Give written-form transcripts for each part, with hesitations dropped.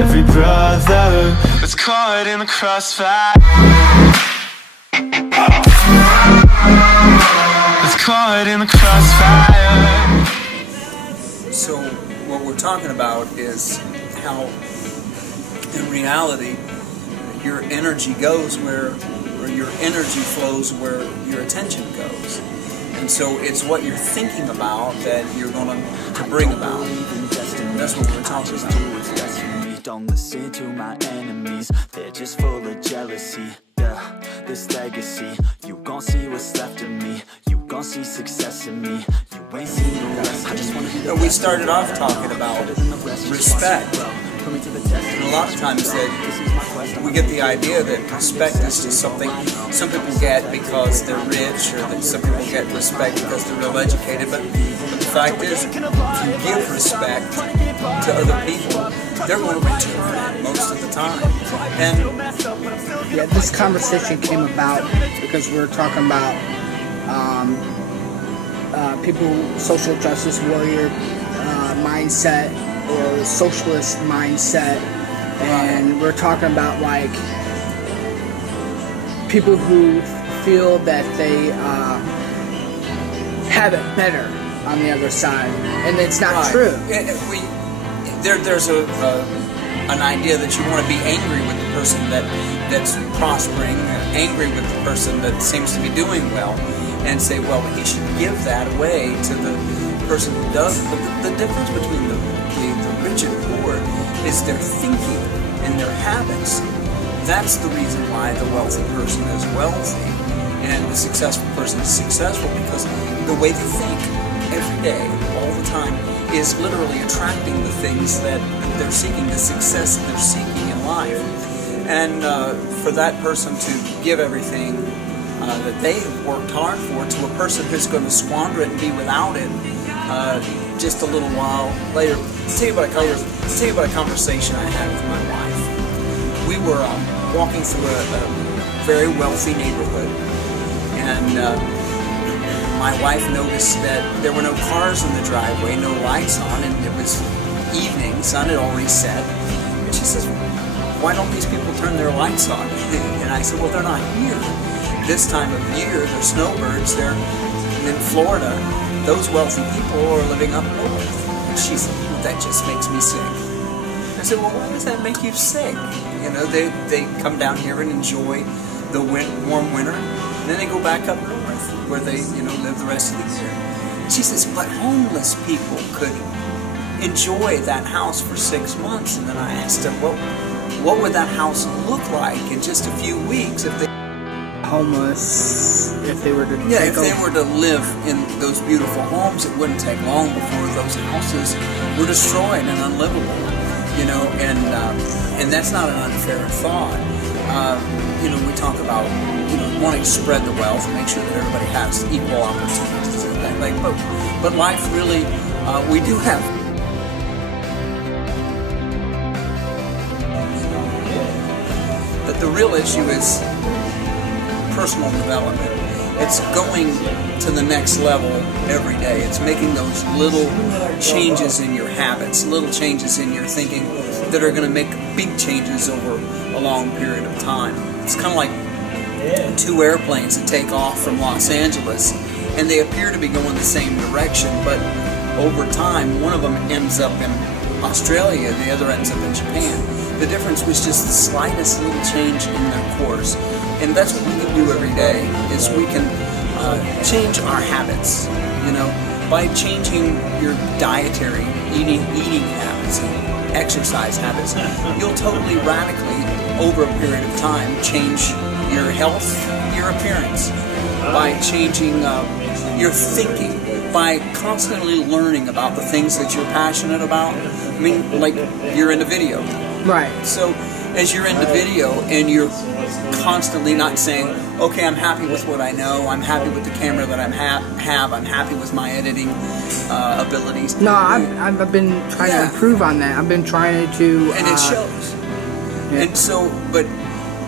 every brother was caught in the crossfire. Was caught in the crossfire. So what we're talking about is how in reality your energy goes where your energy flows where your attention goes. And so it's what you're thinking about that you're going to bring about. That's what we're talking about. Don't listen to my enemies, they're just full of jealousy. Yeah, this legacy, you gon' see what's left of me. You gon' see success in me. You ain't seen the rest. I just wanna be. We started off talking about respect. And a lot of times that we get the idea that respect is just something some people get because they're rich, or that some people get respect because they're well educated. But the fact is, if you give respect to other people, they're going to return it most of the time. And yeah, this conversation came about because we were talking about people, social justice warrior mindset or socialist mindset, and we're talking about like people who feel that they have it better on the other side, and it's not true. There's an idea that you want to be angry with the person that's prospering, angry with the person that seems to be doing well, and say, well, he should give that away to the person who doesn't. But the difference between the rich and poor is their thinking and their habits. That's the reason why the wealthy person is wealthy and the successful person is successful, because the way they think every day, all the time, is literally attracting the things that they're seeking, the success that they're seeking in life. And for that person to give everything that they have worked hard for to a person who's going to squander it and be without it just a little while later. I'll tell you about a conversation I had with my wife. We were walking through a very wealthy neighborhood, and my wife noticed that there were no cars in the driveway, no lights on, and it was evening, sun had already set. And she says, why don't these people turn their lights on? And I said, well, they're not here. This time of year, they're snowbirds, they're in Florida. Those wealthy people are living up north. And she said, well, that just makes me sick. I said, well, why does that make you sick? You know, they come down here and enjoy the warm winter, and then they go back up north where they, live the rest of the year. She says, but homeless people could enjoy that house for 6 months. And then I asked her, well, what would that house look like in just a few weeks if they homeless, if they were to if they were to live in those beautiful homes? It wouldn't take long before those houses were destroyed and unlivable. And that's not an unfair thought. We talk about wanting to spread the wealth and make sure that everybody has equal opportunities and that. But life really, we do have. But the real issue is personal development. It's going to the next level every day. It's making those little changes in your habits, little changes in your thinking that are going to make big changes over a long period of time. It's kind of like two airplanes that take off from Los Angeles, and they appear to be going the same direction, but over time, one of them ends up in Australia, the other ends up in Japan. The difference was just the slightest little change in their course. And that's what we can do every day, is we can change our habits, by changing your dietary, eating habits, and exercise habits. You'll totally radically, over a period of time, change your health, your appearance, by changing your thinking, by constantly learning about the things that you're passionate about. I mean, like you're into video. Right. So as you're into video and you're constantly not saying, okay, I'm happy with what I know, I'm happy with the camera that I have, I'm happy with my editing abilities. No, I've been trying to improve on that. I've been trying to... And it shows. Yeah. And so, but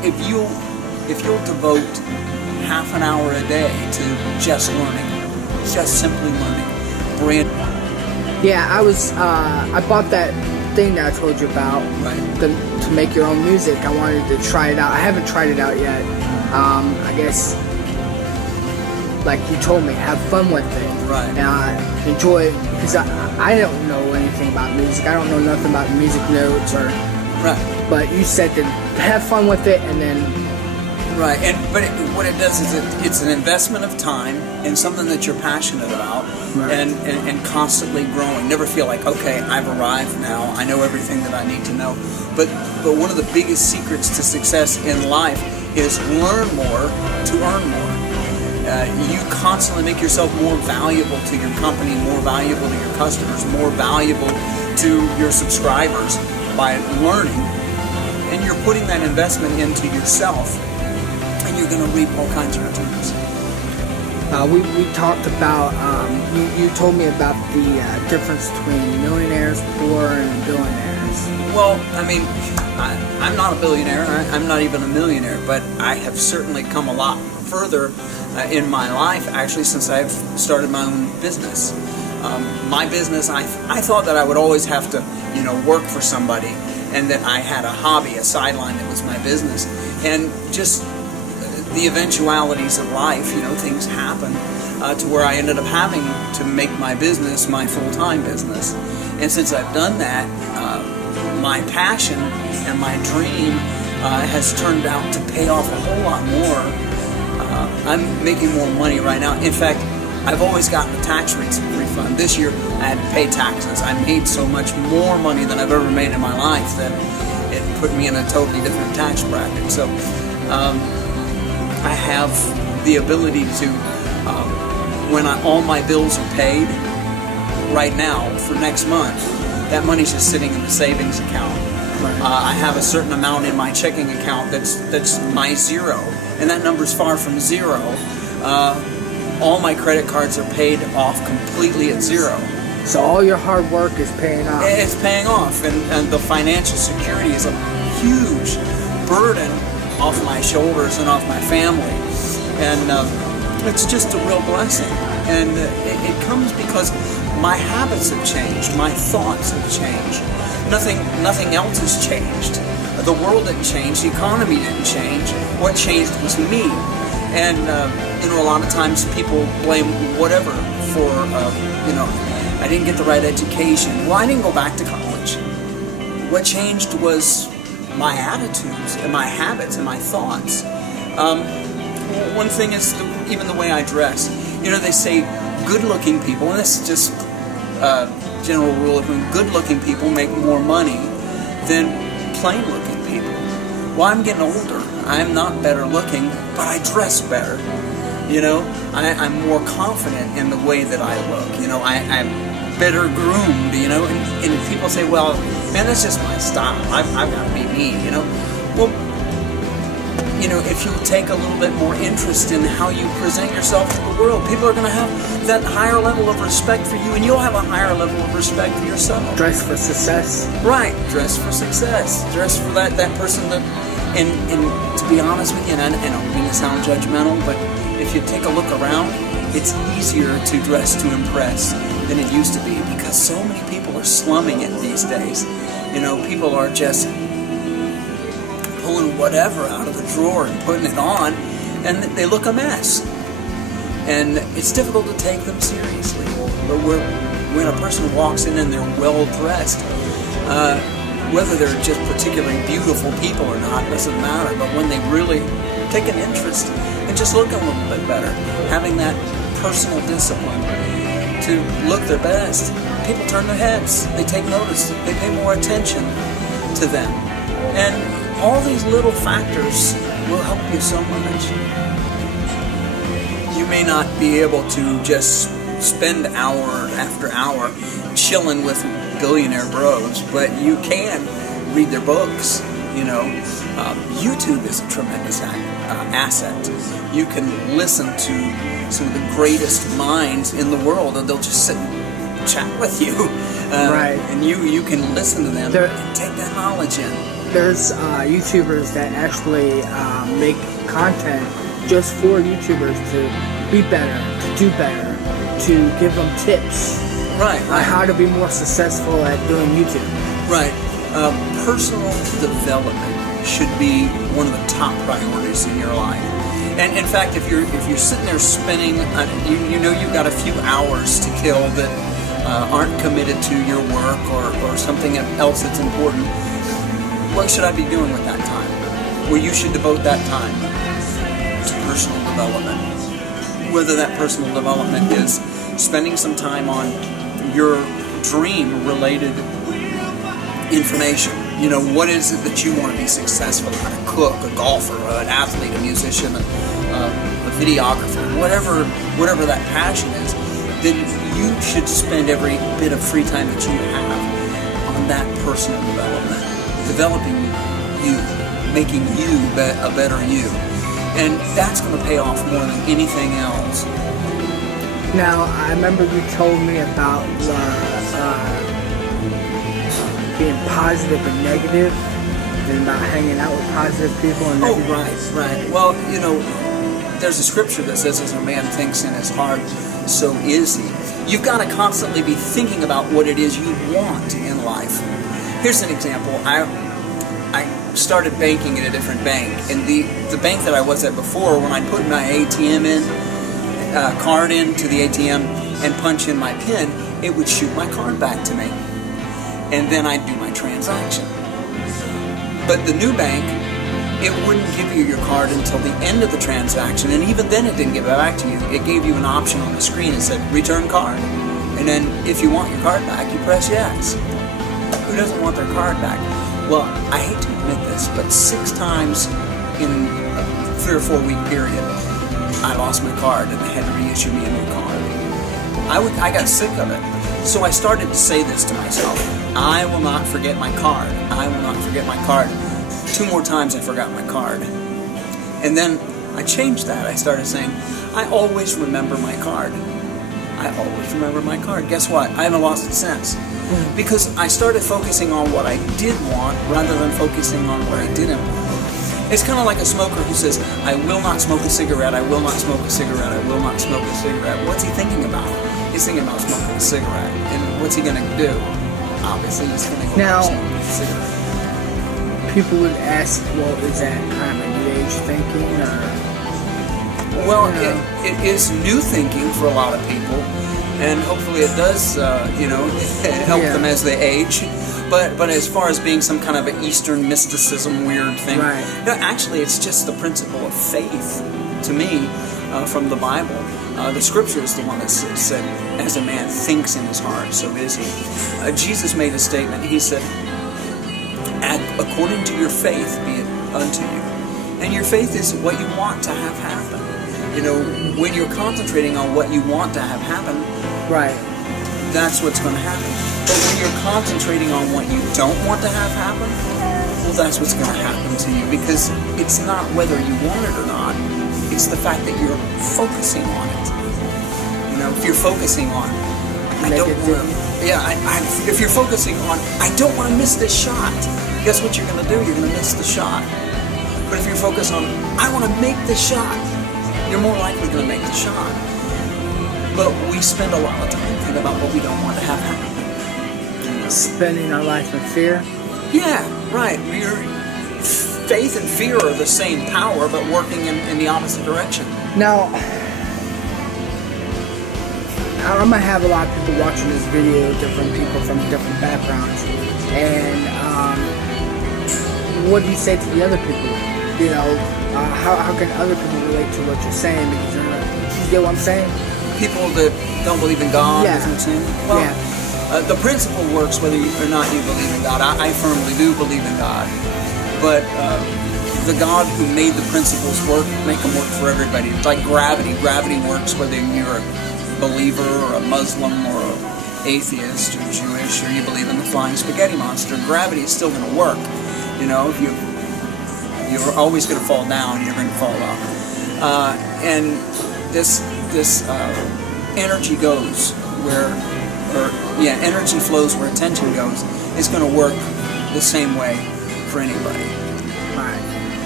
if you'll devote half an hour a day to just learning, just simply learning, Yeah, I bought that thing that I told you about, Right. to make your own music. I wanted to try it out. I haven't tried it out yet. I guess, like you told me, have fun with it. Right. And enjoy it, because I don't know anything about music. I don't know nothing about music notes or. Right. But you said to have fun with it, and then. Right. But what it does is it's an investment of time in something that you're passionate about, Right. and constantly growing. Never feel like, okay, I've arrived now. I know everything that I need to know. But one of the biggest secrets to success in life is learn more to earn more. You constantly make yourself more valuable to your company, more valuable to your customers, more valuable to your subscribers by learning. And you're putting that investment into yourself, and you're going to reap all kinds of returns. We talked about, you told me about the difference between millionaires, poor, and billionaires. Well, I mean, I'm not a billionaire, I'm not even a millionaire, but I have certainly come a lot further in my life, actually, since I've started my own business. My business, I thought that I would always have to, work for somebody, and that I had a hobby, a sideline that was my business. And just the eventualities of life, things happen to where I ended up having to make my business my full-time business. And since I've done that, my passion and my dream has turned out to pay off a whole lot more. I'm making more money right now. In fact, I've always gotten a tax refund. This year, I had to pay taxes. I made so much more money than I've ever made in my life that it put me in a totally different tax bracket. So I have the ability to, when all my bills are paid right now for next month, that money's just sitting in the savings account. Right. I have a certain amount in my checking account that's my zero, and that number's far from zero. All my credit cards are paid off completely at zero. So all your hard work is paying off. It's paying off, and the financial security is a huge burden off my shoulders and off my family, and it's just a real blessing. And it comes because my habits have changed, my thoughts have changed. Nothing else has changed. The world didn't change, the economy didn't change. What changed was me. And a lot of times people blame whatever for I didn't get the right education. Well, I didn't go back to college. What changed was my attitudes and my habits and my thoughts. One thing is even the way I dress. They say good-looking people, and this is just general rule of thumb, good-looking people make more money than plain-looking people. Well, I'm getting older. I'm not better looking, but I dress better. I'm more confident in the way that I look. I'm better groomed, and people say, well, man, that's just my style. I've got to be me, Well, if you take a little bit more interest in how you present yourself to the world, people are going to have that higher level of respect for you, and you'll have a higher level of respect for yourself. Dress for success. Right. Dress for success. Dress for that person that, and to be honest with you, and I don't mean to sound judgmental, but if you take a look around, it's easier to dress to impress than it used to be, because so many people are slumming it these days. People are just pulling whatever out of the drawer and putting it on, and they look a mess. And it's difficult to take them seriously. But when a person walks in and they're well-dressed, whether they're just particularly beautiful people or not, doesn't matter. But when they really take an interest in just looking a little bit better, having that personal discipline to look their best, people turn their heads, they take notice, they pay more attention to them. And all these little factors will help you so much. You may not be able to just spend hour after hour chilling with billionaire bros, but you can read their books. YouTube is a tremendous asset. You can listen to some of the greatest minds in the world, and they'll just sit and chat with you. Right. And you can listen to them and take that knowledge in. There's YouTubers that actually make content just for YouTubers to be better, to do better, to give them tips Right. on how to be more successful at doing YouTube. Right. Personal development should be one of the top priorities in your life. And in fact, if you're sitting there spending, you know you've got a few hours to kill that aren't committed to your work or something else that's important, what should I be doing with that time? Well, you should devote that time to personal development. Whether that personal development is spending some time on your dream-related information. You know, what is it that you want to be successful at? A cook, a golfer, an athlete, a musician, a videographer, whatever that passion is, then you should spend every bit of free time that you have on that personal development. Developing you, making you a better you. And that's going to pay off more than anything else. Now, I remember you told me about being positive and negative, and about hanging out with positive people and negative. Oh, right. Well, you know, there's a scripture that says, as a man thinks in his heart, so is he. You've got to constantly be thinking about what it is you want in life. Here's an example. I started banking at a different bank, and the bank that I was at before, when I put my ATM card into the ATM and punch in my PIN, it would shoot my card back to me, and then I'd do my transaction. But the new bank, it wouldn't give you your card until the end of the transaction, and even then it didn't give it back to you. It gave you an option on the screen that said, return card. And then if you want your card back, you press yes. Who doesn't want their card back? Well, I hate to admit this, but 6 times in a 3 or 4 week period, I lost my card and they had to reissue me a new card. I got sick of it. So I started to say this to myself, I will not forget my card. I will not forget my card. 2 more times I forgot my card. And then I changed that. I started saying, I always remember my card. I always remember my card. Guess what? I haven't lost it since. Because I started focusing on what I did want rather than focusing on what I didn't want. It's kind of like a smoker who says, I will not smoke a cigarette, I will not smoke a cigarette, I will not smoke a cigarette. What's he thinking about? He's thinking about smoking a cigarette. And what's he going to do? Obviously, he's going to go smoke a cigarette. People would ask, well, is that kind of a new age thinking? Or, well, it is new thinking for a lot of people. And hopefully it does, help them as they age. But as far as being some kind of an Eastern mysticism weird thing, no, actually it's just the principle of faith to me from the Bible. The Scripture is the one that said, as a man thinks in his heart, so is he. Jesus made a statement. He said, according to your faith be it unto you. And your faith is what you want to have happen. You know, when you're concentrating on what you want to have happen, that's what's going to happen. But when you're concentrating on what you don't want to have happen, well, that's what's going to happen to you. Because it's not whether you want it or not, it's the fact that you're focusing on it. You know, if you're focusing on, if you're focusing on, I don't want to miss this shot, guess what you're going to do? You're going to miss the shot. But if you're focused on, I want to make this shot, you're more likely going to make the shot. But we spend a lot of time thinking about what we don't want to have happen. Spending our life in fear? Yeah, right. Faith and fear are the same power, but working in the opposite direction. Now, I'm going to have a lot of people watching this video, different people from different backgrounds. And what do you say to the other people? You know, how can other people relate to what you're saying? Because you get what I'm saying? People that don't believe in God, is what I'm saying? Well, the principle works whether or not you believe in God. I firmly do believe in God. But the God who made the principles make them work for everybody. It's like gravity. Gravity works whether you're a believer or a Muslim or an atheist or Jewish or you believe in the flying spaghetti monster. Gravity is still going to work. You know, if you're always going to fall down, you're going to fall up. And this energy goes energy flows where attention goes. It's going to work the same way for anybody. Alright.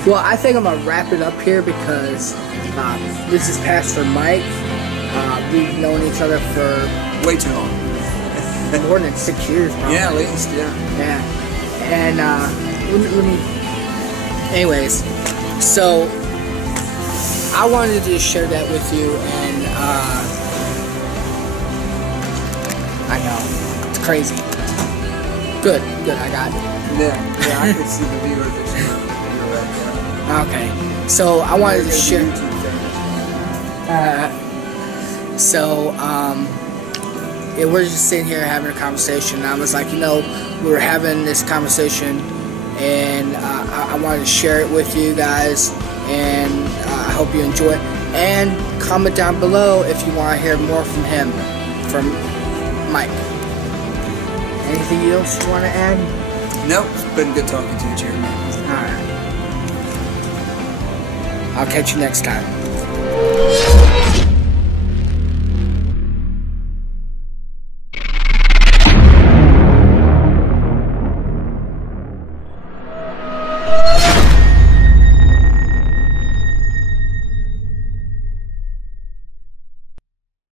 Well, I think I'm going to wrap it up here because this is Pastor Mike. We've known each other for way too long. more than 6 years, bro. Yeah, at least, yeah. Yeah. And let me anyways, so I wanted to just share that with you, and I know it's crazy. Good, I got it. Yeah, I can see the viewer picture right there. Okay, so I wanted to share. Yeah, we're just sitting here having a conversation. And I was like, we were having this conversation, and I wanted to share it with you guys, and I hope you enjoy it. And comment down below if you want to hear more from him, from Mike. Anything else you want to add? Nope, it's been good talking to you, Jeremy. Alright. I'll catch you next time.